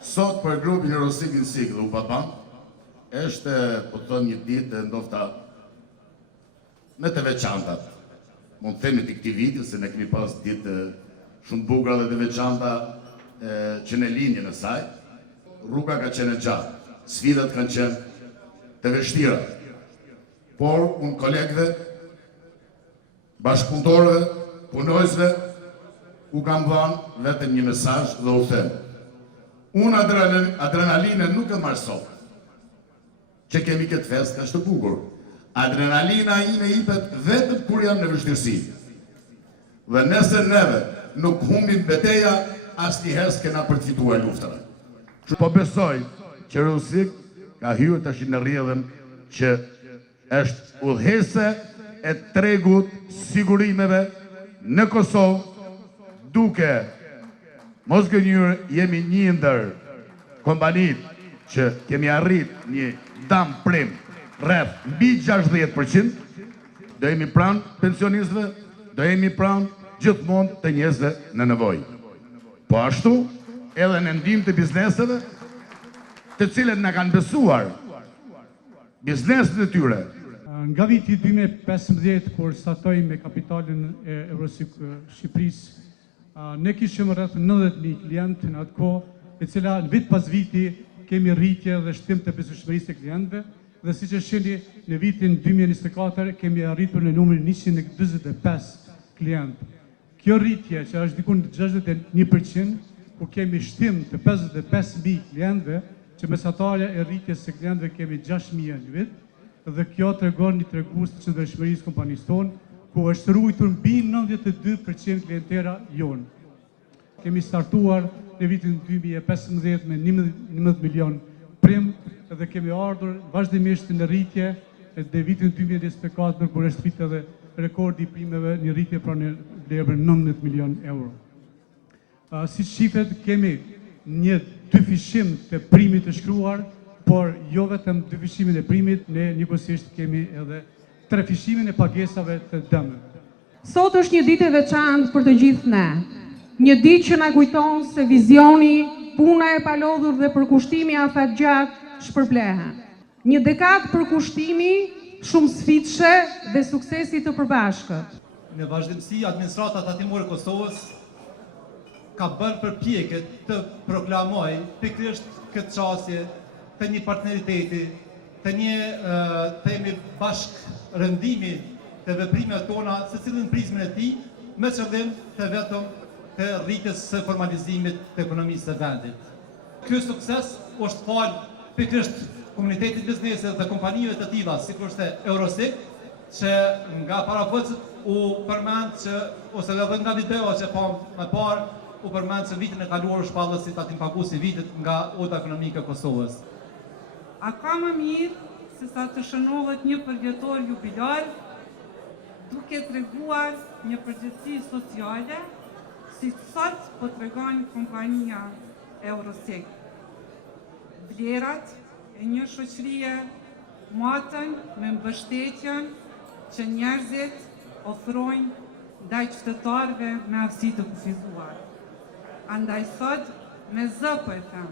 Sot për grupin Eurosik në Sikë dhe UPABAN, është, po të thonë, një ditë ndofta me të veçantat. Mund të themi të këtij viti, se ne kemi pas ditë shumë bukura dhe të veçanta që në linjën e saj. Rruga ka qenë e gjatë, sfidat kanë qenë të vështira. Por unë kolegëve, bashkëpunëtorëve, punojësve, u kam dhënë vetëm një mesazh dhe u them. Unë adrenalinën nuk e marr sot, që kemi këtë fest ka shtë bukur. Adrenalina ime ipet vetëm kur jam në vështirësi. Dhe nëse neve nuk humbim betejë, asnjëherë s'kena për të fituar luftën. Po besoj që Eurosik ka hyrë tash në rrjedhën që është udhëheqëse e tregut sigurimeve në Kosovë, duke mos gënjur jemi një ndër kompanitë që kemi arrit një dam prim rreth mbi 60%, do jemi pranë pensionistëve, do jemi pranë gjithmonë të njerëzve në nevojë. Po ashtu, edhe në ndihmë të bizneseve, të cilët na kanë besuar, bizneset e tyre. Nga viti 2015, kur startoi me kapitalin e Eurosik Shqipërisë, ne kishim rreth 90.000 klientë në atë kohë, e cila në vit pas viti kemi rritje dhe shtim të besueshmërisë të klientëve, dhe siç e shihni në vitin 2024 kemi arritur në numrin 145 klientë. Kjo rritje që është diku në 61%, ku kemi shtim të 55.000 klientëve, që mesatare e rritjes së klientëve kemi 6.000 në vit, dhe kjo tregon një tregues të qëndrueshmërisë kompanisë tonë, ku është ruajtur mbi 92% klientela jonë. Kemi startuar në vitin 2015 me 11 milion prim dhe kemi ardhur vazhdimisht në rritje dhe vitin 2024 kur është fit edhe rekordi i primeve një rritje pra në vlerë 19 milion euro. Si shifet kemi një dyfishim të primit të shkruar, por jo vetëm dyfishimin e primit, ne njëkohësisht kemi edhe trefishimin e pagesave të dëmeve. Sot është një ditë e veçantë për të gjithë ne. Një ditë që na kujton se vizioni, puna e palodhur dhe përkushtimi afatgjat shpërblehen. Një dekadë përkushtimi, shumë sfidshme dhe suksesi të përbashkët. Në vazhdimsi, administrata tatimore e Kosovës ka bërë përpjekje të proklamojë pikërisht këtë çështje të një partneriteti, të një themi bashkërëndimi të veprimeve tona, secilin në prizmën e tij, me qëllim të vetëm të rritjes së formalizimit të ekonomisë së vendit. Ky sukses është falë pikërisht komunitetit biznesit dhe kompanive të tilla, sikur është Eurosik, që nga parafocët u përmend që ose edhe nga video që pa më parë u përmend se vitin e kaluar shpallës si tatim paguesi vitit nga Ota Ekonomike e Kosovës. A ka më mirë se sa të shënohet një përvjetor jubilar duke treguar një përgjegjësi sociale, si sot po tregon kompania Eurosik. Vlerat e një shoqërie matën me mbështetjen që njerëzit ofrojnë ndaj qytetarëve me aftësi të kufizuar. Andaj sot me zë po e them.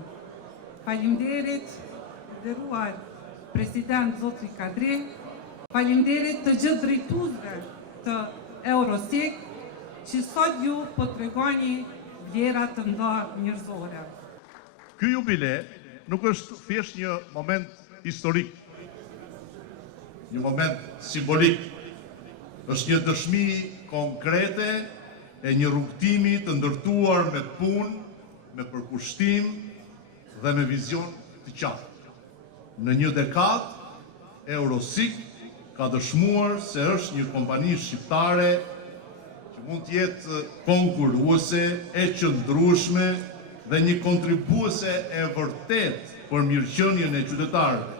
Faleminderit nderuar President Zotri Kadri, faleminderit të gjithë drejtuesve të Eurosik, që sot ju po tregoni vlera të mëdha njerëzore. Ky jubile nuk është thjesht një moment historik, një moment simbolik, është një dëshmi konkrete e një rrugtimi të ndërtuar me punë, me përkushtim dhe me vizion të qartë. Në një dekadë, Eurosik ka dëshmuar se është një kompani shqiptare që mund të jetë konkurruese, e qëndrueshme dhe një kontribuese e vërtet për mirëqenien e qytetarëve.